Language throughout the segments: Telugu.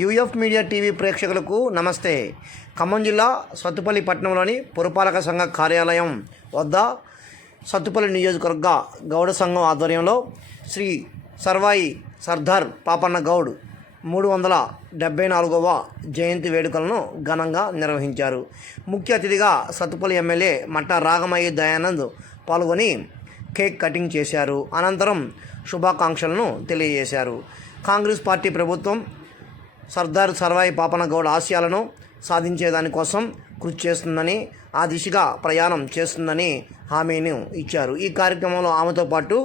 యూఎఫ్ మీడియా టీవీ ప్రేక్షకులకు నమస్తే. ఖమ్మం జిల్లా సత్తుపల్లి పట్టణంలోని పురపాలక సంఘ కార్యాలయం వద్ద సత్తుపల్లి నియోజకవర్గ గౌడ సంఘం ఆధ్వర్యంలో శ్రీ సర్వాయి సర్దార్ పాపన్న గౌడ్ మూడు వందల డెబ్బై నాలుగవ జయంతి వేడుకలను ఘనంగా నిర్వహించారు. ముఖ్య అతిథిగా సత్తుపల్లి ఎమ్మెల్యే మట్ట రాగమయ్య దయానంద్ పాల్గొని కేక్ కటింగ్ చేశారు. అనంతరం శుభాకాంక్షలను తెలియజేశారు. కాంగ్రెస్ పార్టీ ప్రభుత్వం సర్దార్ సర్వాయి పాపన గౌడ్ ఆశయాలను సాధించేదానికోసం కృషి చేస్తుందని ఆ దిశగా ప్రయాణం చేస్తుందని హామీని ఇచ్చారు. ఈ కార్యక్రమంలో ఆమెతో పాటు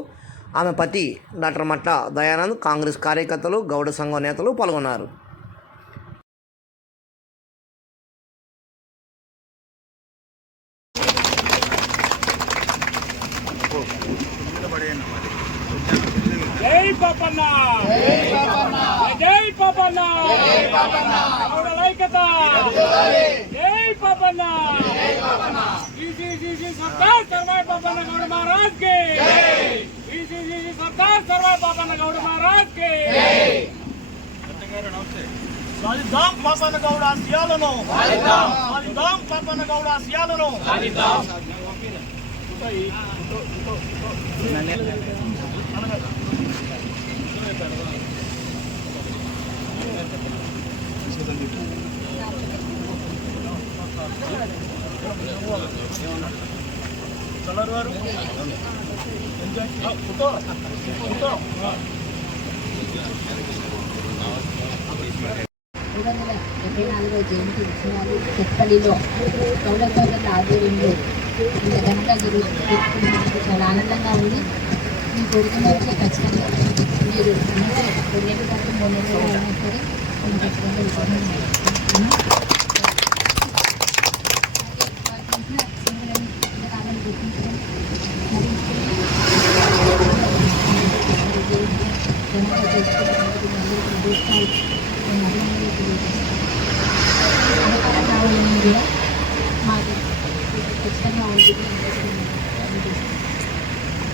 ఆమె పతి డాక్టర్ మట్ట దయానంద్ కాంగ్రెస్ కార్యకర్తలు గౌడ సంఘం నేతలు పాల్గొన్నారు. జై పాపన్న! జై పాపన్న గౌడల ఐక్యత జై పాపన్న బీసీసీసీ సర్దార్ సర్వాయి పాపన్న గౌడ మహారాజ్కి బీసీసీసీ సర్దార్ సర్వాయి పాపన్న గౌడ మహారాజ్కి సాధిద్దాం పాపన్న గౌడ ఆశయాలను సాధిద్దాం పాపన్న గౌడ ఆశయాలను చల్లరు వారు ఫోటో ఫోటో మూడు వందల డెబ్బై నాలుగో జయంతి ఉత్సవాలు చెప్పలిలో గౌడగౌడ ఆధ్వర్యంలో ఇంత ఘనంగా జరుగుతున్నందుకు చాలా ఆనందంగా ఉంది. మీ కోరిక మాత్రం ఖచ్చితంగా. మీరు అంటే రెండు నెలలు కాదు మూడు నెలలు అయినా సరే కొన్ని ఖచ్చితంగా ఇవ్వాలి మాకు ఖచ్చితంగా ఉంటుంది.